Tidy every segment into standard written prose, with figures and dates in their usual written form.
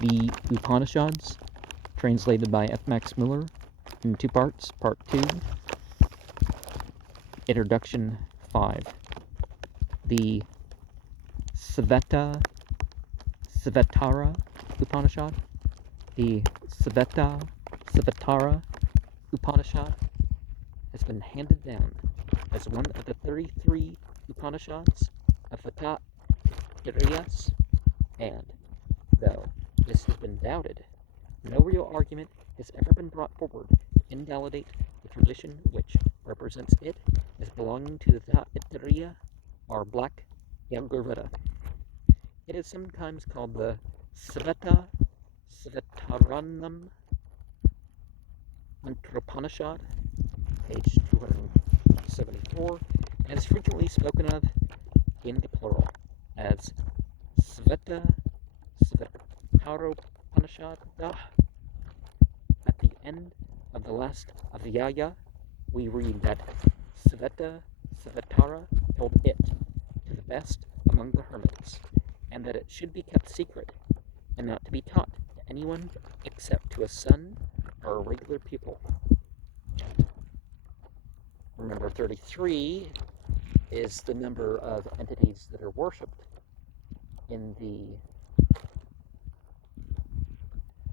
The Upanishads, translated by F. Max Muller in 2 parts. Part 2, Introduction 5. The Sverasvatara-Upanishad. The Svetasvatara-Upanishad has been handed down as one of the 33 Upanishads of Vedas, and though this has been doubted, no real argument has ever been brought forward to invalidate the tradition which represents it as belonging to the Taittiriya, or Black Yajurveda. It is sometimes called the Svetasvatara-Upanishad, page 274, and is frequently spoken of in the plural as Svetasvatara-Upanishad. At the end of the last Adhyaya, we read that Svetasvatara told it to the best among the hermits, and that it should be kept secret, and not to be taught to anyone except to a son or a regular pupil. Remember, 33 is the number of entities that are worshipped in the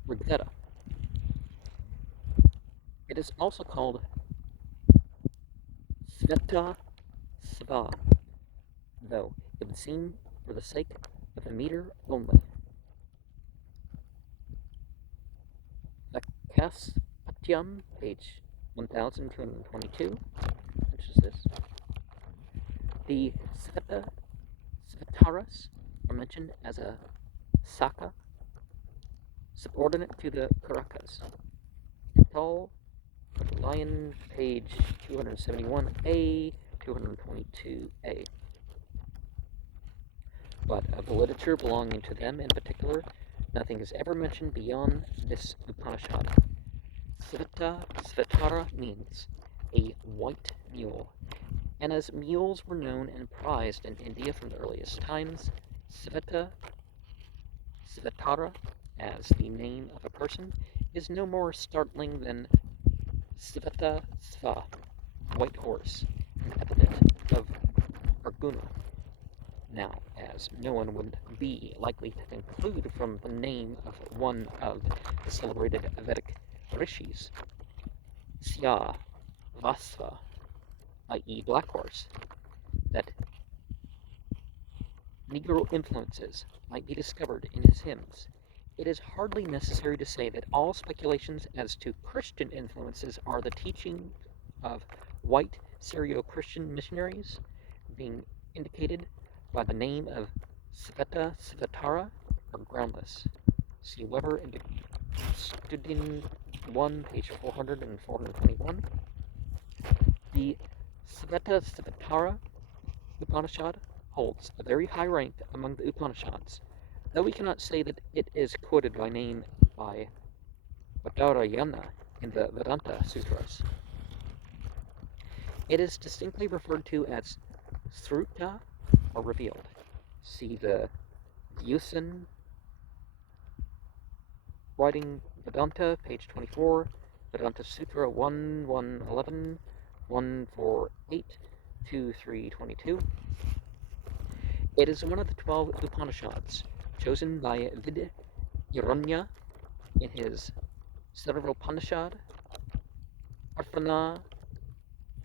Rigveda. It is also called Svetasvatara, though it would seem for the sake of the meter only. Vakaspatyam, page 1222, mentions this. The Svetasvataras are mentioned as a Saka, subordinate to the Karakas. Katal, Lion, page 271a, 222a. But of the literature belonging to them in particular, nothing is ever mentioned beyond this Upanishad. Svetasvatara means a white mule, and as mules were known and prized in India from the earliest times, Svetasvatara, as the name of a person, is no more startling than Svetasva, white horse, an epithet of Arjuna. Now, as no one would be likely to conclude from the name of one of the celebrated Vedic rishis, Sverasvatara, i.e. Black Horse, that Negro influences might be discovered in his hymns, it is hardly necessary to say that all speculations as to Christian influences are the teaching of white Syro-Christian missionaries, being indicated by the name of Svetasvatara, are groundless. See Weber in Studien 1, page 400 and 421. The Svetasvatara-Upanishad holds a very high rank among the Upanishads, though we cannot say that it is quoted by name by Badarayana in the Vedanta Sutras. It is distinctly referred to as Sruta, or revealed. See the Yusen writing Vedanta, page 24, Vedanta Sutra 1.1.11, 1.4.8, 2.3.22. It is one of the 12 Upanishads chosen by Vidyaranya in his Sverasvatara-Upanishad, Arthana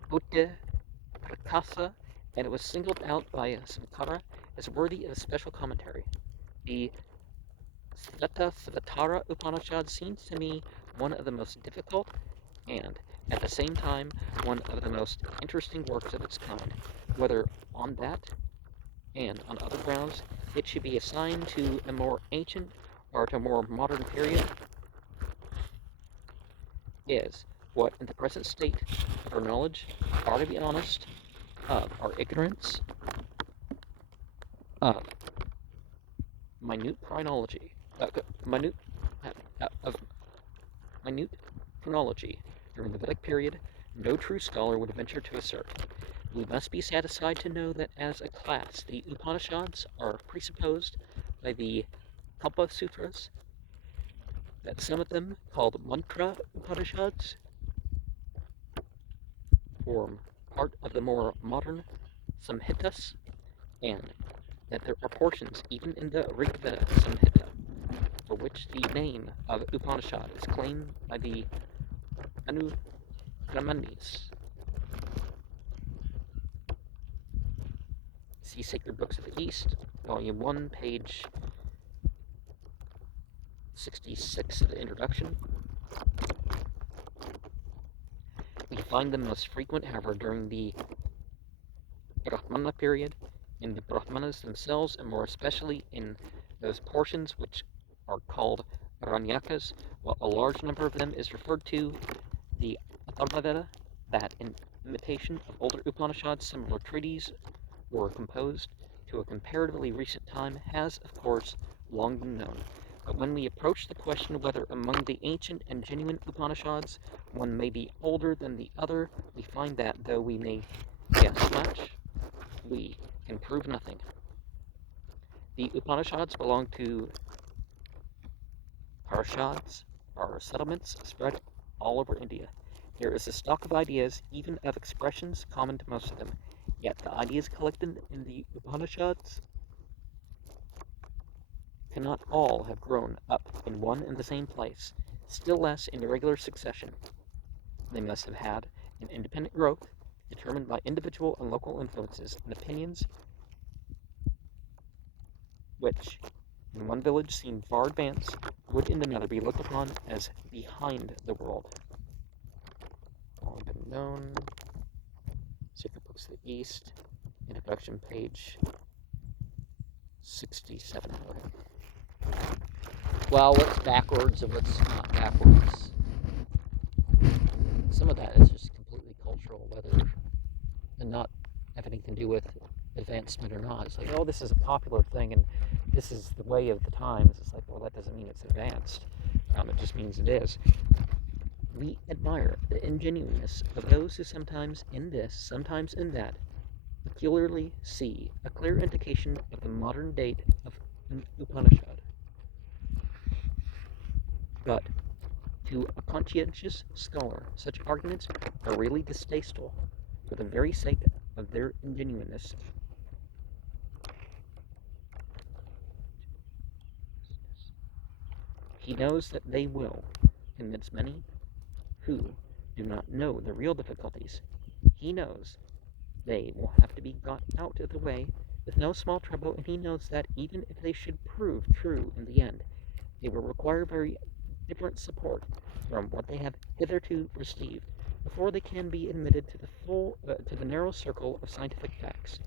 Buddha Prakasa, and it was singled out by Sankara as worthy of a special commentary. The Svetasvatara-Upanishad seems to me one of the most difficult and, at the same time, one of the most interesting works of its kind. Whether on that and on other grounds it should be assigned to a more ancient or to a more modern period is what, in the present state of our knowledge, are, to be honest, of our ignorance of minute chronology during the Vedic period, no true scholar would venture to assert. We must be satisfied to know that as a class, the Upanishads are presupposed by the Kalpa Sutras that some of them, called mantra Upanishads, form part of the more modern Samhitas, and that there are portions, even in the Rigveda Samhita, for which the name of Upanishad is claimed by the Anukramanis. See Sacred Books of the East, Volume 1, page 66 of the introduction. We find them most frequent, however, during the Brahmana period, in the Brahmanas themselves, and more especially in those portions which are called Aranyakas, while a large number of them is referred to the Atharvaveda, that in imitation of older Upanishads, similar treaties were composed to a comparatively recent time, has, of course, long been known. But when we approach the question whether among the ancient and genuine Upanishads one may be older than the other, we find that, though we may guess much, we can prove nothing. The Upanishads belong to Parishads, or settlements spread all over India. There is a stock of ideas, even of expressions, common to most of them. Yet the ideas collected in the Upanishads cannot all have grown up in one and the same place, still less in irregular succession. They must have had an independent growth, determined by individual and local influences and opinions, which, in one village seem far advanced, would in another be looked upon as behind the world. Long been known. Sacred Books of the East, introduction, page 67. Well, what's backwards and what's not backwards? Some of that is just completely cultural, whether and not have anything to do with advancement or not. It's like, oh, this is a popular thing and this is the way of the times. It's like, well, that doesn't mean it's advanced. It just means it is. We admire the ingenuineness of those who sometimes in this, sometimes in that, peculiarly see a clear indication of the modern date of an Upanishad. But to a conscientious scholar, such arguments are really distasteful for the very sake of their ingenuineness. He knows that they will convince many who do not know the real difficulties. He knows they will have to be got out of the way with no small trouble, and he knows that even if they should prove true in the end, they will require very different support from what they have hitherto received before they can be admitted to the narrow circle of scientific facts,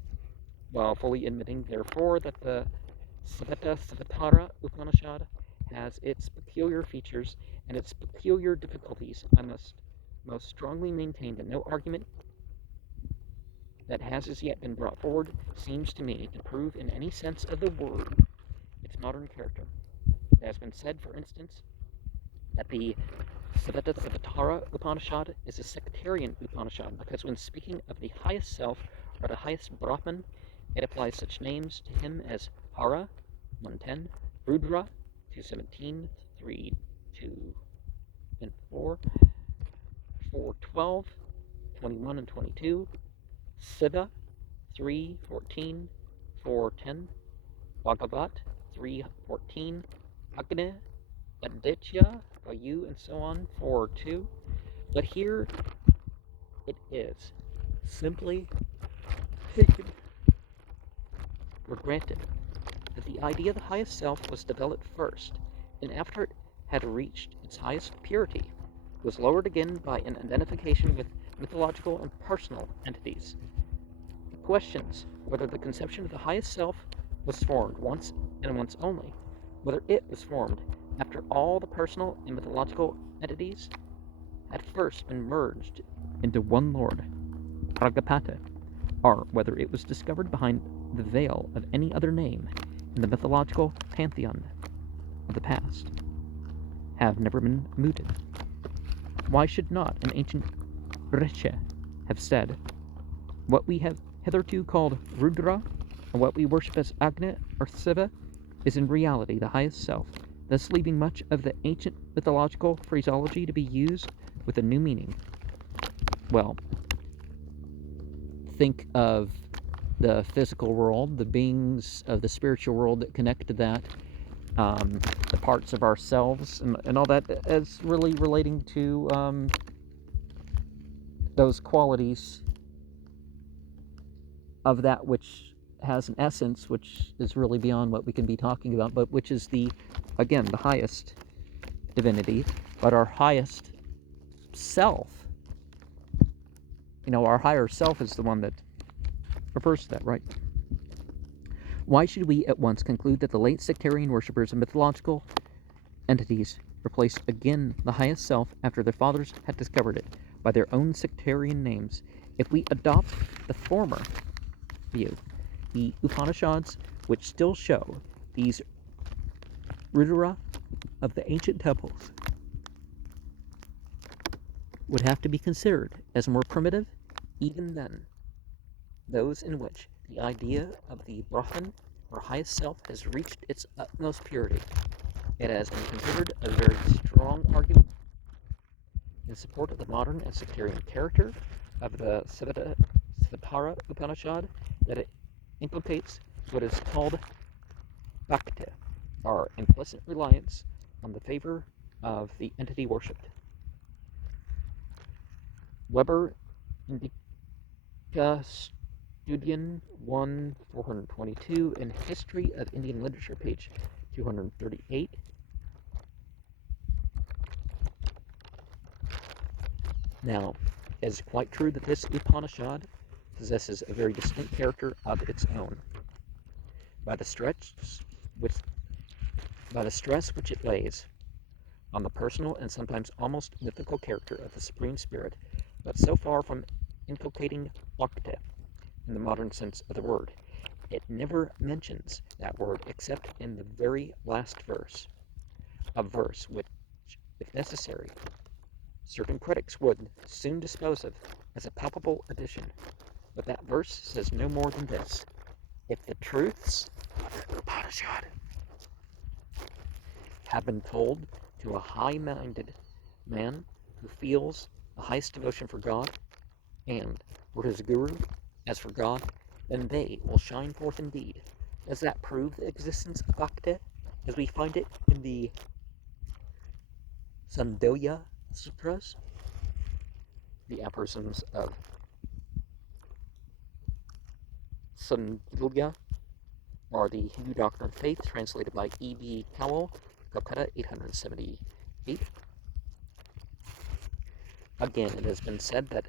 while fully admitting, therefore, that the Svetasvatara-Upanishad has its peculiar features and its peculiar difficulties. I must most strongly maintain that no argument that has as yet been brought forward seems to me to prove in any sense of the word its modern character. It has been said, for instance, that the Svetasvatara-Upanishad is a sectarian Upanishad because when speaking of the highest self or the highest Brahman, it applies such names to him as Hara, 110, Rudra, 217, 3, 2, and 4, 412, 21 and 22, Siva, 3, 14, 410, Bhagavat, 3, 14, Agni, Aditya, Vayu, and so on, 4, 2. But here it is simply taken for granted that the idea of the highest self was developed first, and after it had reached its highest purity, was lowered again by an identification with mythological and personal entities. It questions whether the conception of the highest self was formed once and once only, whether it was formed after all the personal and mythological entities had first been merged into one Lord, Prajapati, or whether it was discovered behind the veil of any other name in the mythological pantheon of the past, have never been mooted. Why should not an ancient Rishi have said, what we have hitherto called Rudra, and what we worship as Agni or Siva, is in reality the highest self, thus leaving much of the ancient mythological phraseology to be used with a new meaning. Well, think of the physical world, the beings of the spiritual world that connect to that, the parts of ourselves, and all that, as really relating to those qualities of that which has an essence, which is really beyond what we can be talking about, but which is the highest divinity, but our highest self. Our higher self is the one that refers to that, right? Why should we at once conclude that the late sectarian worshippers of mythological entities replaced again the highest self after their fathers had discovered it by their own sectarian names? If we adopt the former view, the Upanishads, which still show these rudera of the ancient temples, would have to be considered as more primitive even than those in which the idea of the Brahman, or highest self, has reached its utmost purity. It has been considered a very strong argument in support of the modern and sectarian character of the Sverasvatara-Upanishad that it implicates what is called bhakti, or implicit reliance on the favor of the entity worshipped. Weber Indica Studien 1 422 in History of Indian Literature, page 238. Now, it is quite true that this Upanishad possesses a very distinct character of its own. By the stress which it lays on the personal and sometimes almost mythical character of the Supreme Spirit, but so far from inculcating bhakti in the modern sense of the word, it never mentions that word except in the very last verse, a verse which, if necessary, certain critics would soon dispose of as a palpable addition. But that verse says no more than this: if the truths of the Upanishad have been told to a high-minded man who feels the highest devotion for God and for his guru as for God, then they will shine forth indeed. Does that prove the existence of bhakti as we find it in the Sandhya Sutras, the aphorisms of Sandhya, or the Hindu Doctrine of Faith, translated by E.B. Cowell, Calcutta, 878. Again, it has been said that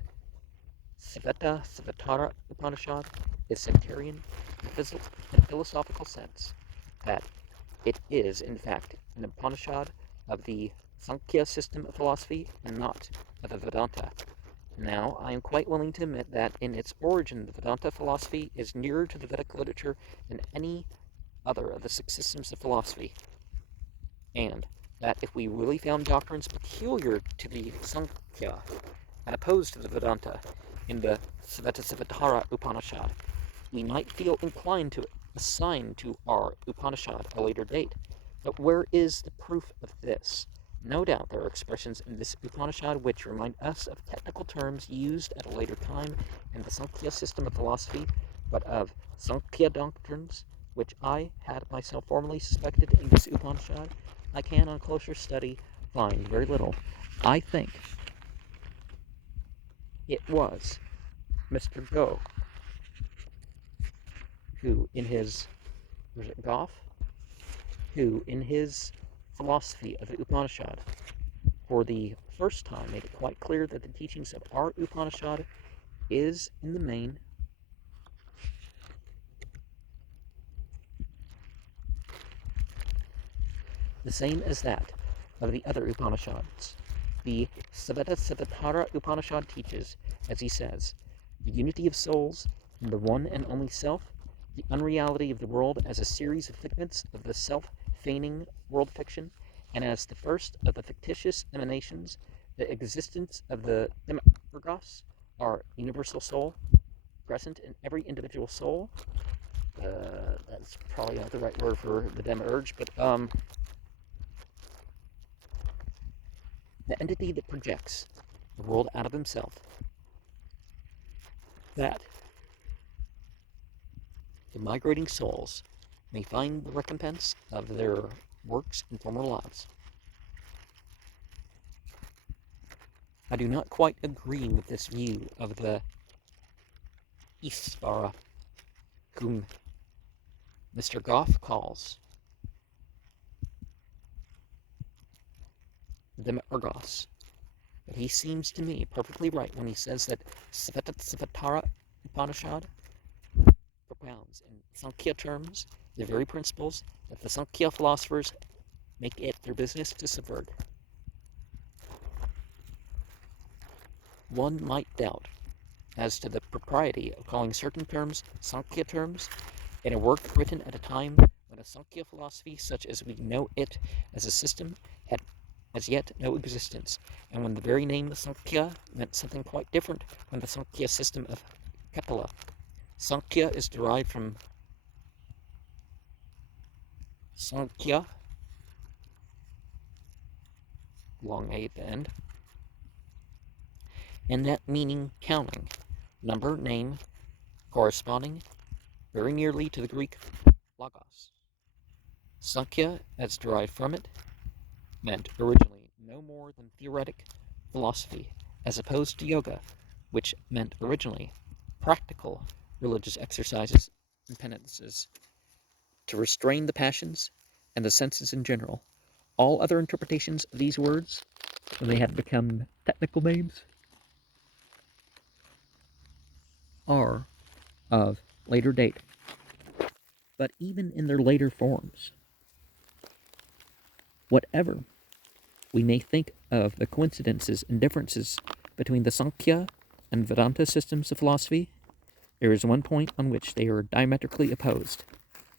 Svetasvatara-Upanishad is sectarian in a philosophical sense, that it is, in fact, an Upanishad of the Sankhya system of philosophy and not of the Vedanta. Now, I am quite willing to admit that in its origin, the Vedanta philosophy is nearer to the Vedic literature than any other of the six systems of philosophy, and that if we really found doctrines peculiar to the Sankhya and opposed to the Vedanta in the Svetasvatara-Upanishad, we might feel inclined to assign to our Upanishad a later date. But where is the proof of this? No doubt there are expressions in this Upanishad which remind us of technical terms used at a later time in the Sankhya system of philosophy, but of Sankhya doctrines, which I had myself formerly suspected in this Upanishad, I can, on closer study, find very little. I think it was Mr. Goh who, in his, Goff, who, in his philosophy of the Upanishad, for the first time made it quite clear that the teachings of our Upanishad is, in the main, the same as that of the other Upanishads. The Svetasvatara-Upanishad teaches, as he says, the unity of souls in the one and only self, the unreality of the world as a series of figments of the self-feigning world fiction, and as the first of the fictitious emanations, the existence of the Demiurgos, our universal soul, present in every individual soul. That's probably not the right word for the Demiurge, but the entity that projects the world out of himself, that the migrating souls may find the recompense of their works in former lives. I do not quite agree with this view of the Isvara, whom Mr. Goff calls Demiurgos, but he seems to me perfectly right when he says that Svetasvatara-Upanishad propounds in Sankhya terms the very principles that the Sankhya philosophers make it their business to subvert. One might doubt as to the propriety of calling certain terms Sankhya terms in a work written at a time when a Sankhya philosophy such as we know it as a system had as yet no existence, and when the very name Sankhya meant something quite different from the Sankhya system of Kepala. Sankhya is derived from Sankhya, long A at the end, and that meaning counting, number, name, corresponding very nearly to the Greek logos. Sankhya, as derived from it, meant originally no more than theoretic philosophy, as opposed to yoga, which meant originally practical religious exercises and penances to restrain the passions and the senses in general. All other interpretations of these words, when they have become technical names, are of later date. But even in their later forms, whatever we may think of the coincidences and differences between the Sankhya and Vedanta systems of philosophy, there is one point on which they are diametrically opposed.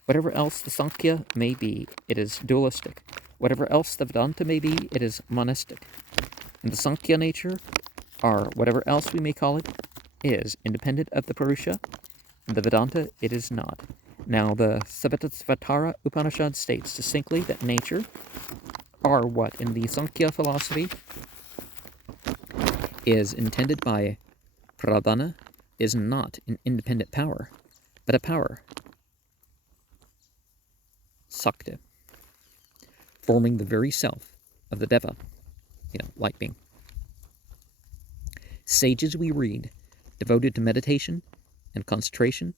Whatever else the Sankhya may be, it is dualistic. Whatever else the Vedanta may be, it is monistic. And the Sankhya nature, or whatever else we may call it, is independent of the Purusha, and the Vedanta it is not. Now the Svetasvatara-Upanishad states distinctly that nature, or what in the Sankhya philosophy is intended by pradhana, is not an independent power, but a power, sakti, forming the very self of the deva, light being. Sages we read, devoted to meditation and concentration,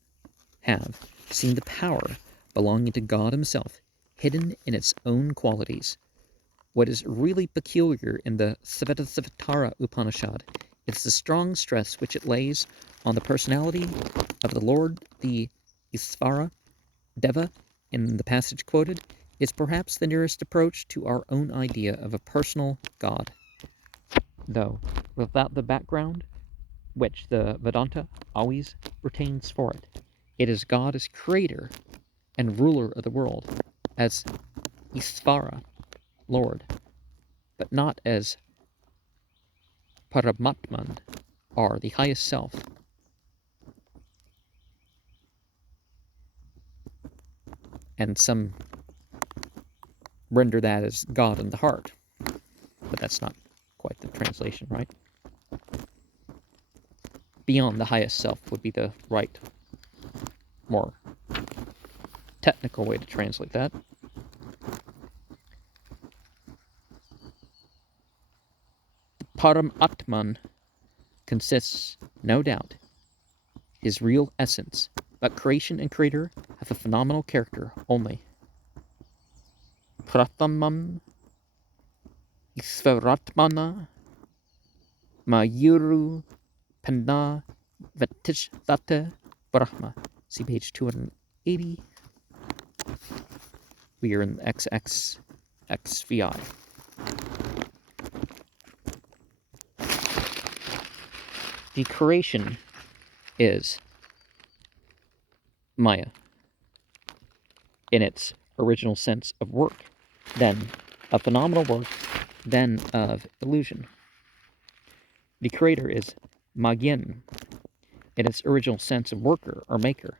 have seen the power belonging to God himself hidden in its own qualities. What is really peculiar in the Svetasvatara-Upanishad is the strong stress which it lays on the personality of the Lord. The Isvara, Deva, in the passage quoted, is perhaps the nearest approach to our own idea of a personal God, though without the background which the Vedanta always retains for it. It is God as creator and ruler of the world, as Isvara, Lord, but not as Paramatman, or the highest self. And some render that as God in the heart, but that's not quite the translation, right? Beyond the highest self would be the right, more technical way to translate that. Paramatman consists, no doubt, his real essence, but creation and creator have a phenomenal character only. Prathamam Isvaratmana Mayuru Panda Vatishtata Brahma. See page 280. We are in XXXVI. The creation is Maya in its original sense of work, then of phenomenal work, then of illusion. The creator is Magyen in its original sense of worker or maker,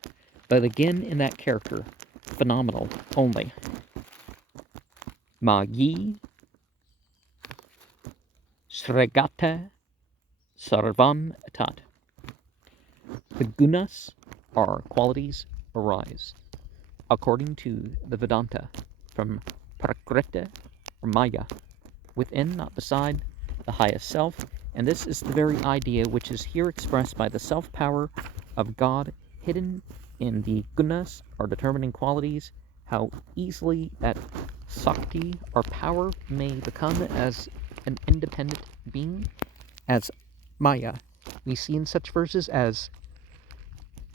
but again in that character, phenomenal only. Magi Sregate sarvam tat. The gunas are qualities arise, according to the Vedanta, from prakriti or maya, within, not beside, the highest self, and this is the very idea which is here expressed by the self-power of God hidden in the gunas, or determining qualities, how easily that sakti, or power, may become as an independent being, as maya. We see in such verses as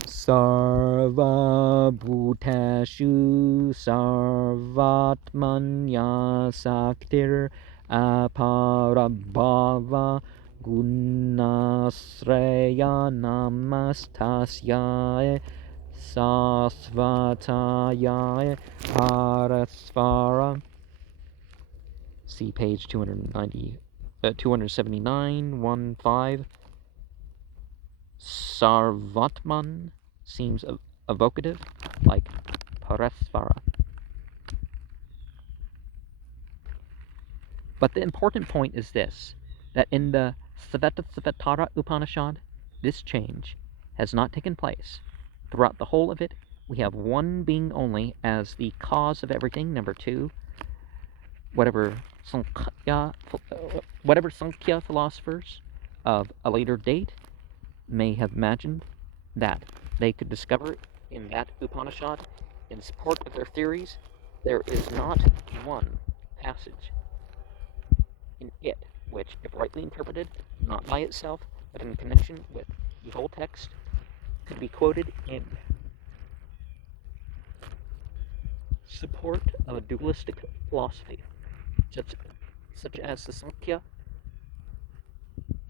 Sarva Bhuteshu Sarvatmanya Saktir Aparabhava Gunasreya Namastasya Sasvataya Parasvara. See page 279, 1-5. Sarvatman seems evocative, like Parasvara. But the important point is this, that in the Svetasvatara-Upanishad, this change has not taken place. Throughout the whole of it, we have one being only as the cause of everything. Number 2, whatever Sankhya philosophers of a later date may have imagined that they could discover in that Upanishad in support of their theories, there is not one passage in it which, if rightly interpreted, not by itself, but in connection with the whole text, could be quoted in support of a dualistic philosophy, such as the Sankhya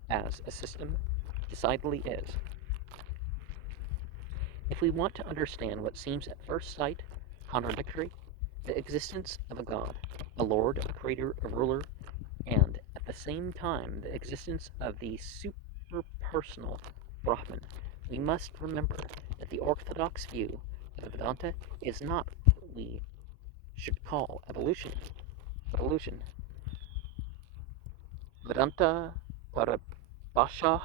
as a system decidedly is. If we want to understand what seems at first sight contradictory, the existence of a God, a Lord, a Creator, a Ruler, and at the same time the existence of the superpersonal Brahman, we must remember that the orthodox view of the Vedanta is not what we should call evolution, but illusion. Vedanta Parabhasha,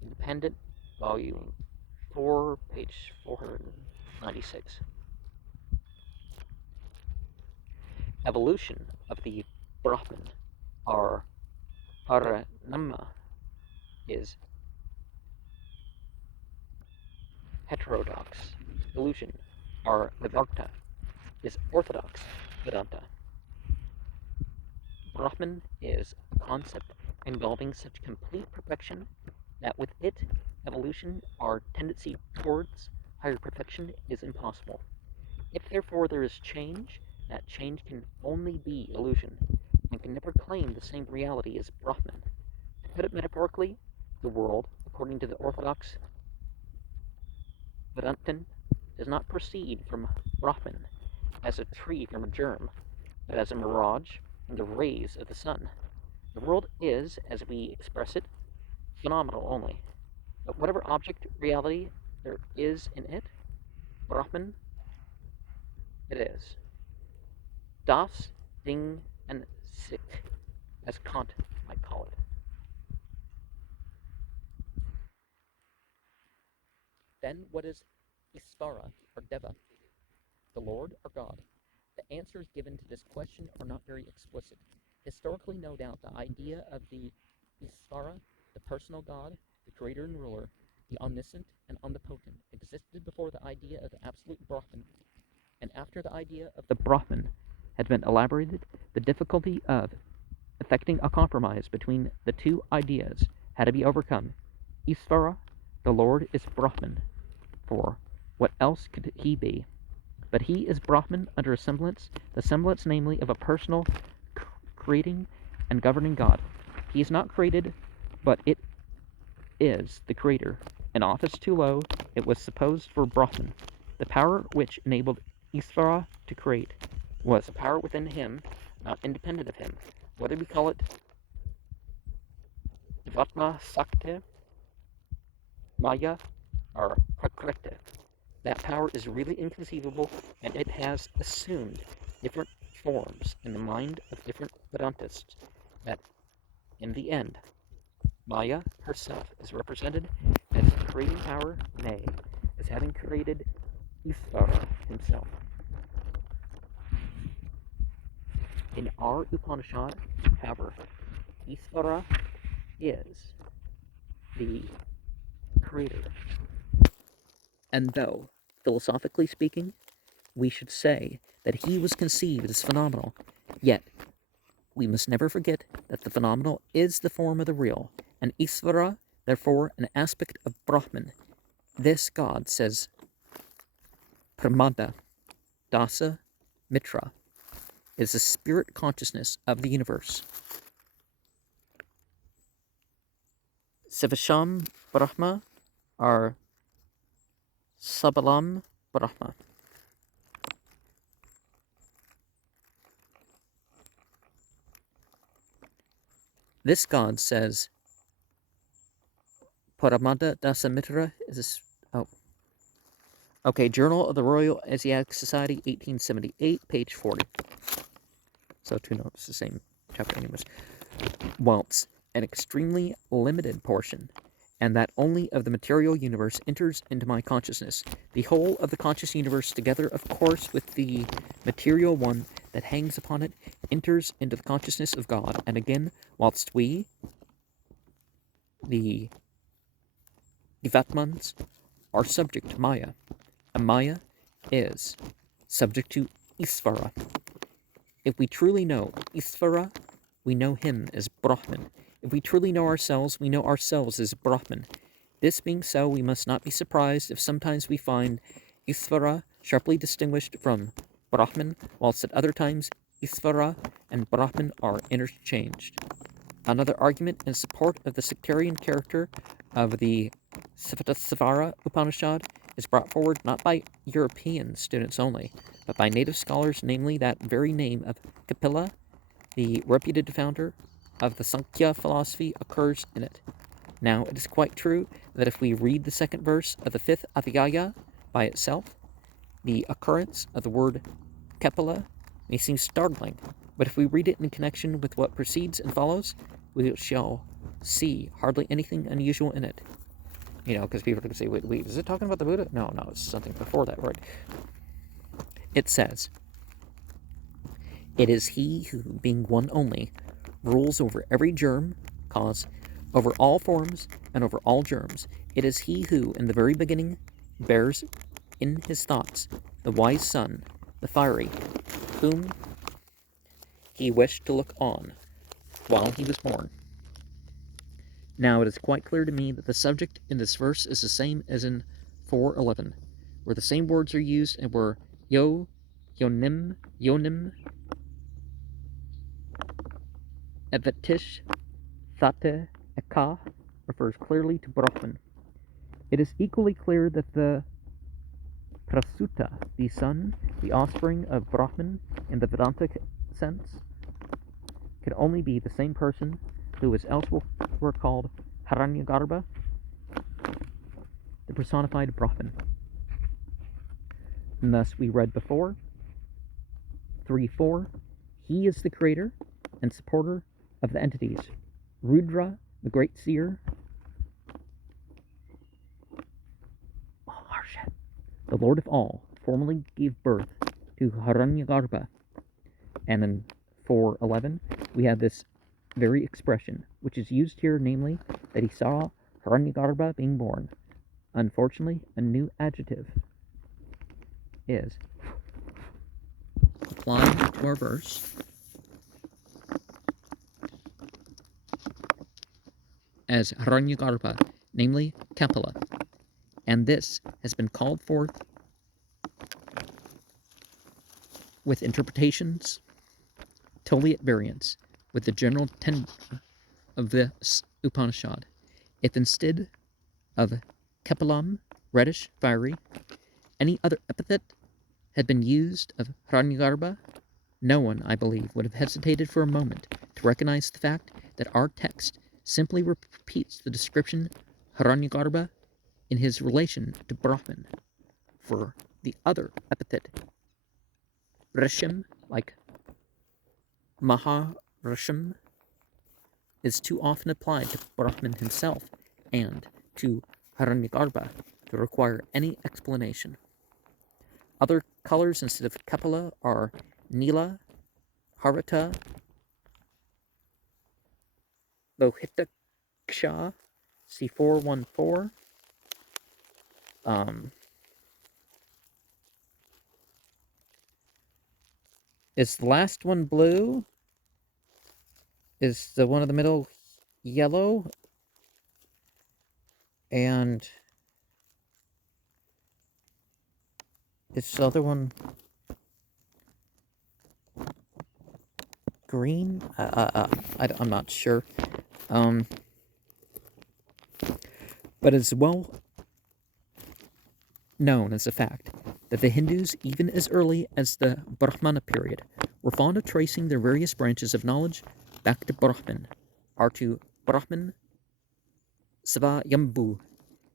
Independent, Volume 4, page 496. Evolution of the Brahman, or Paranama, is heterodox. Illusion, or Vedanta, is orthodox Vedanta. Brahman is a concept involving such complete perfection that with it, evolution, or tendency towards higher perfection, is impossible. If therefore there is change, that change can only be illusion, and can never claim the same reality as Brahman. To put it metaphorically, the world, according to the orthodox Vedantin, does not proceed from Brahman as a tree from a germ, but as a mirage from the rays of the sun. The world is, as we express it, phenomenal only, but whatever object reality there is in it, Brahman, it is. Das, Ding, and Sit, as Kant might call it. Then what is Isvara, or Deva, the Lord or God? The answers given to this question are not very explicit. Historically, no doubt, the idea of the Isvara, the personal God, the creator and ruler, the omniscient and omnipotent, existed before the idea of the absolute Brahman, and after the idea of the Brahman had been elaborated, the difficulty of effecting a compromise between the two ideas had to be overcome. Isvara, the Lord, is Brahman, for what else could he be? But he is Brahman under a semblance, the semblance, namely, of a personal, creating and governing God. He is not created, but it is the creator. An office too low, it was supposed for Brahman. The power which enabled Isvara to create was a power within him, not independent of him. Whether we call it Vatma Sakti, Maya, or Prakriti, that power is really inconceivable, and it has assumed different forms in the mind of different Vedantists that In the end, Maya herself is represented as creating power, nay, as having created Isvara himself. In our Upanishad, however, Isvara is the creator. And though, philosophically speaking, we should say that he was conceived as phenomenal, yet we must never forget that the phenomenal is the form of the real, and Isvara, therefore, an aspect of Brahman. This God, says Pramada Dasa Mitra, is the spirit consciousness of the universe. Sivasham Brahma or Sabalam Brahma. This God, says Paramada Dasamitra, is this. Oh. Okay, Journal of the Royal Asiatic Society, 1878, page 40. So two notes, the same chapter anyways. Whilst an extremely limited portion, and that only of the material universe, enters into my consciousness, the whole of the conscious universe, together of course with the material one that hangs upon it, enters into the consciousness of God. And again, whilst we, the Divatmans, are subject to Maya, and Maya is subject to Isvara. If we truly know Isvara, we know him as Brahman. If we truly know ourselves, we know ourselves as Brahman. This being so, we must not be surprised if sometimes we find Isvara sharply distinguished from Brahman, whilst at other times Isvara and Brahman are interchanged. Another argument in support of the sectarian character of the Svetasvatara-Upanishad is brought forward not by European students only, but by native scholars, namely that very name of Kapila, the reputed founder of the Sankhya philosophy, occurs in it. Now, it is quite true that if we read the second verse of the fifth Adhyaya by itself, the occurrence of the word Kapila may seem startling, but if we read it in connection with what precedes and follows, we shall see hardly anything unusual in it. You know, because people are going to say, wait, is it talking about the Buddha? No, it's something before that, right? It says, it is he who, being one only, rules over every germ, cause, over all forms, and over all germs. It is he who, in the very beginning, bears in his thoughts the wise son, the fiery, whom he wished to look on while he was born. Now it is quite clear to me that the subject in this verse is the same as in 4:11, where the same words are used and where yonim, evetish, thate, eka refers clearly to Brahman. It is equally clear that the Prasuta, the son, the offspring of Brahman in the Vedantic sense, can only be the same person who is elsewhere called Hiranyagarbha, the personified Brahman. And thus we read before, 3:4, he is the creator and supporter of the entities. Rudra, the great seer, the Lord of all, formerly gave birth to Hiranyagarbha. And in 4:11, we have this very expression, which is used here, namely, that he saw Hiranyagarbha being born. Unfortunately, a new adjective is applied to our verse as Hiranyagarbha, namely Kapila. And this has been called forth with interpretations totally at variance with the general tenor of this Upanishad. If instead of Kapilam, reddish, fiery, any other epithet had been used of Hiranyagarbha, no one, I believe, would have hesitated for a moment to recognize the fact that our text simply repeats the description Hiranyagarbha in his relation to Brahman. For the other epithet, Rishim, like Maharishim, is too often applied to Brahman himself and to Hiranyagarbha to require any explanation. Other colors instead of Kapila are Nila, Harita, Lohitaksha, C414. Is the last one blue? Is the one in the middle yellow? And is the other one green? I'm not sure. But it's well known as a fact that the Hindus, even as early as the Brahmana period, were fond of tracing their various branches of knowledge back to Brahman, or to Brahman Svayambhu,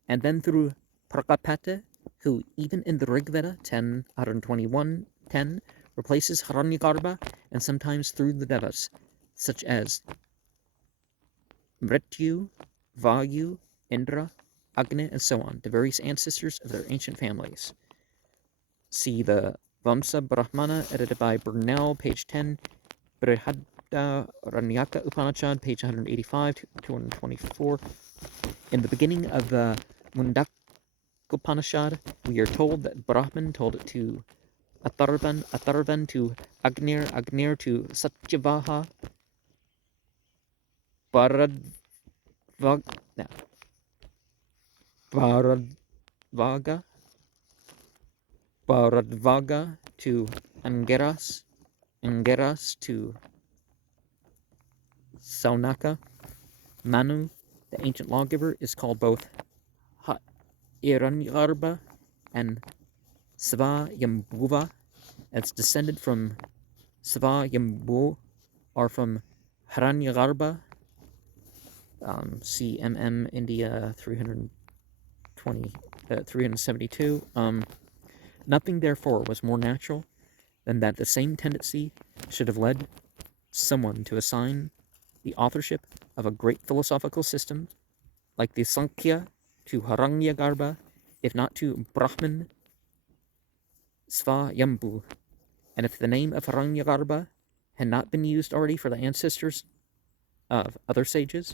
and then through Prakapata, who even in the Rig Veda 10:121:10 replaces Hiranyagarbha, and sometimes through the Devas, such as Mrityu, Vayu, Indra, Agni, and so on, the various ancestors of their ancient families. See the Vamsa Brahmana, edited by Burnell, page 10, Brihadaranyaka Upanishad, page 185 to 224. In the beginning of the Upanishad, we are told that Brahman told it to Atharvan, Atharvan to Agnir, Agnir to Satyavaha, Bharadvaga to Angeras, Angeras to Saunaka. Manu, the ancient lawgiver, is called both Hiranyagarbha and Svayambhuva. It's descended from Svayambhu or from Hiranyagarbha. CMM India 372. Nothing, therefore, was more natural than that the same tendency should have led someone to assign the authorship of a great philosophical system like the Sankhya to Hiranyagarbha, if not to Brahman Svayambhu. And if the name of Hiranyagarbha had not been used already for the ancestors of other sages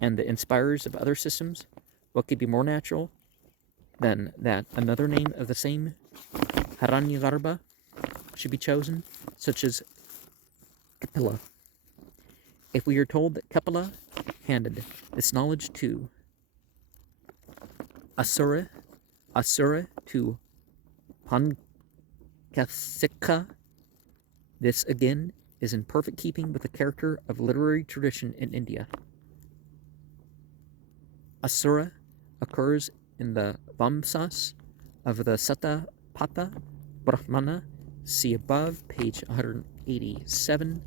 and the inspirers of other systems, what could be more natural than that another name of the same Hiranyagarbha should be chosen, such as Kapila? If we are told that Kapila handed this knowledge to Asura to Pankasika, this again is in perfect keeping with the character of literary tradition in India. Asura occurs in the Vamsas of the Satapatha Brahmana. See above, page 187,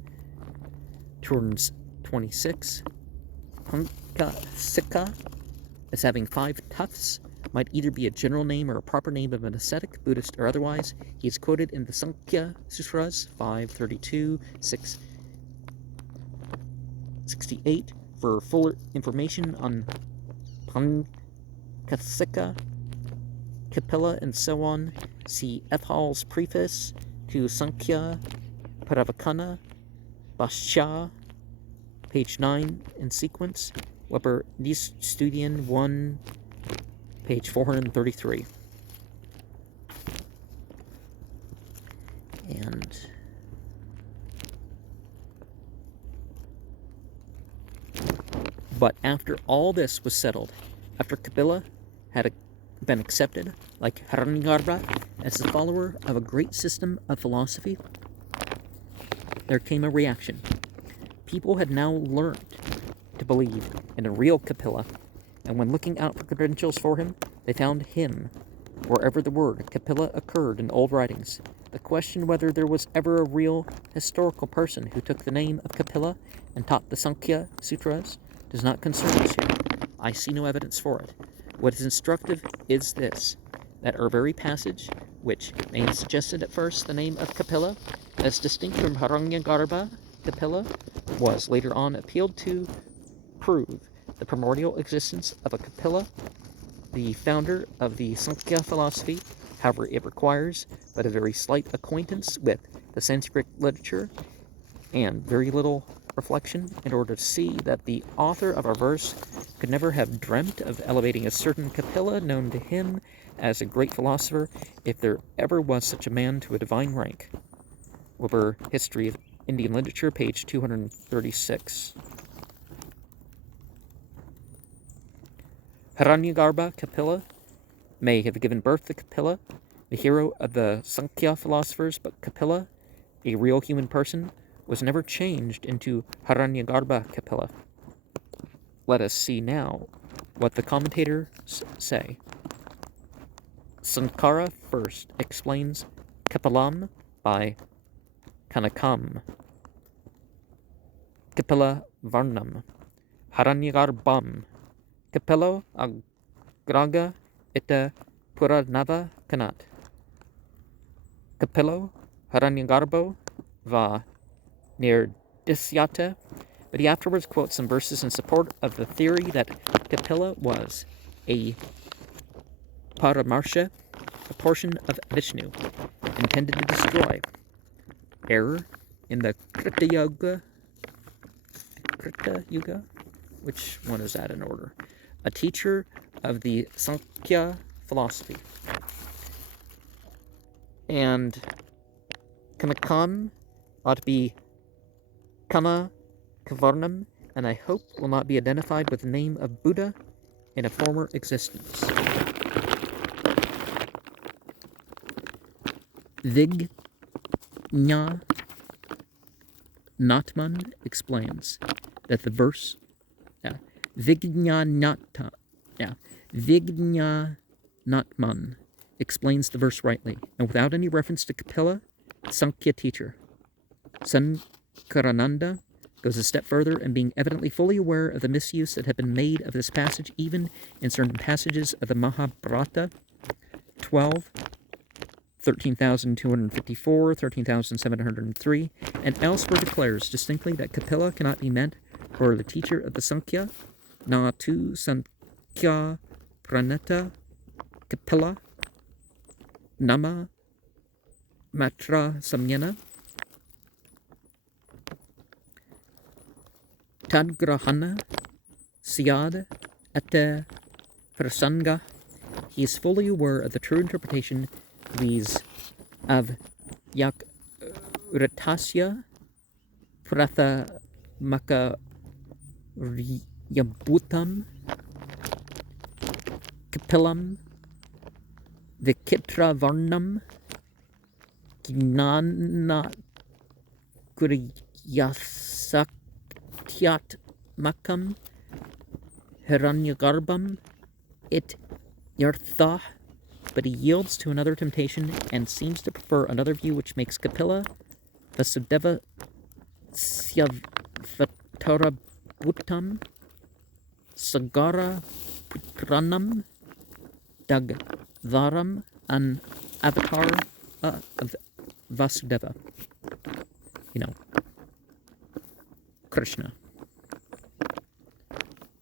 turns 26. Pankasika, as having 5 tufts, might either be a general name or a proper name of an ascetic, Buddhist, or otherwise. He is quoted in the Sankhya Sutras 532, 668. For fuller information on Pankasika, Kapila, and so on, see F. Hall's preface to Sankhya Paravakana Bhaskya, page 9 in sequence, Weber Dies Studien 1, page 433. But after all this was settled, after Kapila had been accepted, like Hiranyagarbha, as the follower of a great system of philosophy, there came a reaction. People had now learned to believe in a real Kapila, and when looking out for credentials for him, they found him wherever the word Kapila occurred in old writings. The question whether there was ever a real historical person who took the name of Kapila and taught the Sankhya Sutras does not concern us here. I see no evidence for it. What is instructive is this, that our very passage, which may have suggested at first the name of Kapila, as distinct from Hiranyagarbha, Kapila, was later on appealed to prove the primordial existence of a Kapila, the founder of the Sankhya philosophy. However, it requires but a very slight acquaintance with the Sanskrit literature and very little reflection in order to see that the author of our verse could never have dreamt of elevating a certain Kapila known to him as a great philosopher, if there ever was such a man, to a divine rank. Weber, History of Indian Literature, page 236. Hiranyagarbha Kapila may have given birth to Kapila, the hero of the Sankhya philosophers, but Kapila, a real human person, was never changed into Hiranyagarbha Kapila. Let us see now what the commentators say. Sankara first explains Kapilam by Kanakam, Kapila Varnam, Hiranyagarbham, Kapilo Agraga Ita Puranava Kanat, Kapilo Hiranyagarbho Va Nirdisyata, but he afterwards quotes some verses in support of the theory that Kapila was a Paramarsha, a portion of Vishnu, intended to destroy error in the Krita Yuga? Which one is that in order? A teacher of the Sankhya philosophy. And Kanakam ought to be Kama Kavarnam, and I hope will not be identified with the name of Buddha in a former existence. Vigna Natman explains that the verse Vigna Natman explains the verse rightly, and without any reference to Kapila, Sankhya teacher. Sankarananda goes a step further, and being evidently fully aware of the misuse that had been made of this passage, even in certain passages of the Mahabharata 12, 13,254, 13,703, and elsewhere declares distinctly that Kapila cannot be meant for the teacher of the Sankhya, na tu Sankhya pranata Kapila, nama matra samyana, tadgrahana syad ate prasanga. He is fully aware of the true interpretation of Yakritasya Pratha Makayabutam Kapilam Vikitra Varnam Gnana Kuriyasakyat Makam Hiranyagarbham It Yartha, but he yields to another temptation and seems to prefer another view, which makes Kapila Vasudeva Syavatara-Bhutam Sagara Putranam Dagvaram, an avatar of Vasudeva. Krishna.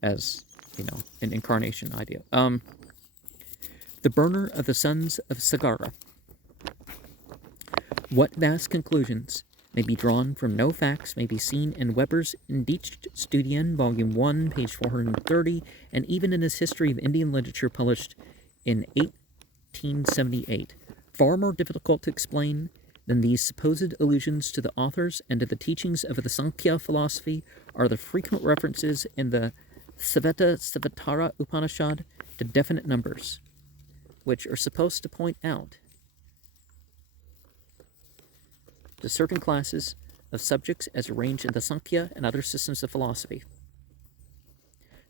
As, an incarnation idea. The burner of the sons of Sagara. What vast conclusions may be drawn from no facts may be seen in Weber's Indichtstudien, Volume 1, page 430, and even in his History of Indian Literature published in 1878. Far more difficult to explain than these supposed allusions to the authors and to the teachings of the Sankhya philosophy are the frequent references in the Svetasvatara-Upanishad to definite numbers, which are supposed to point out to certain classes of subjects as arranged in the Sankhya and other systems of philosophy.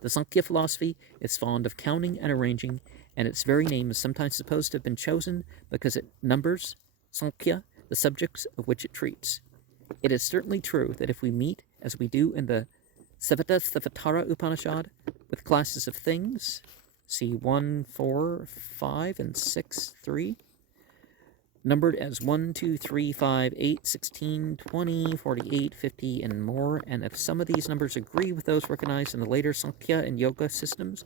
The Sankhya philosophy is fond of counting and arranging, and its very name is sometimes supposed to have been chosen because it numbers, Sankhya, the subjects of which it treats. It is certainly true that if we meet, as we do in the Svetasvatara-Upanishad, with classes of things, see 1, 4, 5, and 6, 3, numbered as 1, 2, 3, 5, 8, 16, 20, 48, 50, and more, and if some of these numbers agree with those recognized in the later Sankhya and Yoga systems,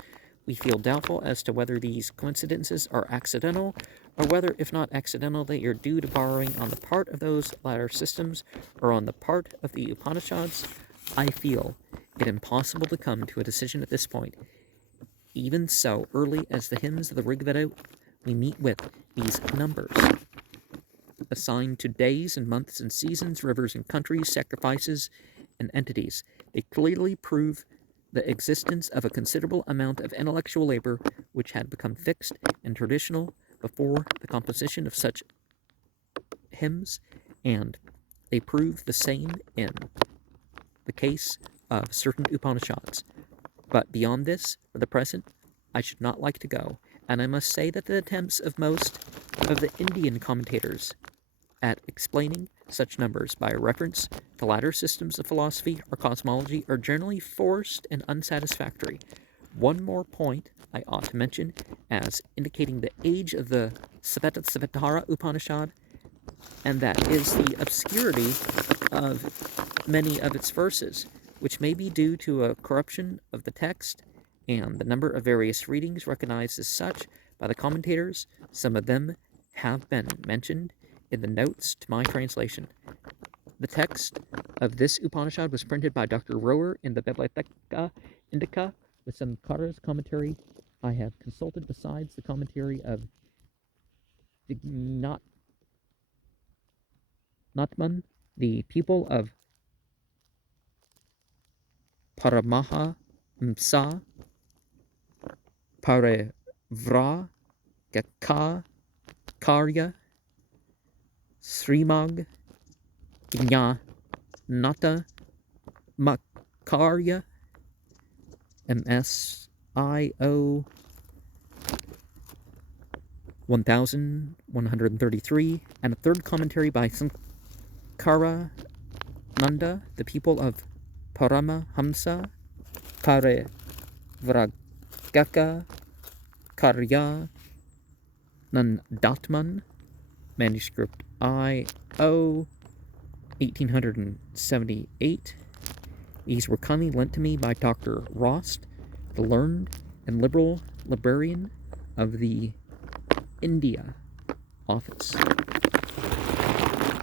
we feel doubtful as to whether these coincidences are accidental, or whether, if not accidental, they are due to borrowing on the part of those latter systems, or on the part of the Upanishads. I feel it impossible to come to a decision at this point. Even so early as the hymns of the Rig Veda, we meet with these numbers assigned to days and months and seasons, rivers and countries, sacrifices and entities. They clearly prove the existence of a considerable amount of intellectual labor which had become fixed and traditional before the composition of such hymns, and they prove the same in the case of certain Upanishads. But beyond this, for the present, I should not like to go, and I must say that the attempts of most of the Indian commentators at explaining such numbers by reference to latter systems of philosophy or cosmology are generally forced and unsatisfactory. One more point I ought to mention as indicating the age of the Svetasvatara-Upanishad, and that is the obscurity of many of its verses, which may be due to a corruption of the text and the number of various readings recognized as such by the commentators. Some of them have been mentioned in the notes to my translation. The text of this Upanishad was printed by Dr. Rower in the Bibliotheca Indica with some Kara's commentary I have consulted besides the commentary of Natman, the pupil of Paramahamsa Parevra Karya Srimag Nata Makarya MSIO 1133, and a third commentary by Sankara Nanda, the pupil of Paramahamsa Parivragaka Karya Nandatman, manuscript I.O. 1878. These were kindly lent to me by Dr. Rost, the learned and liberal librarian of the India office.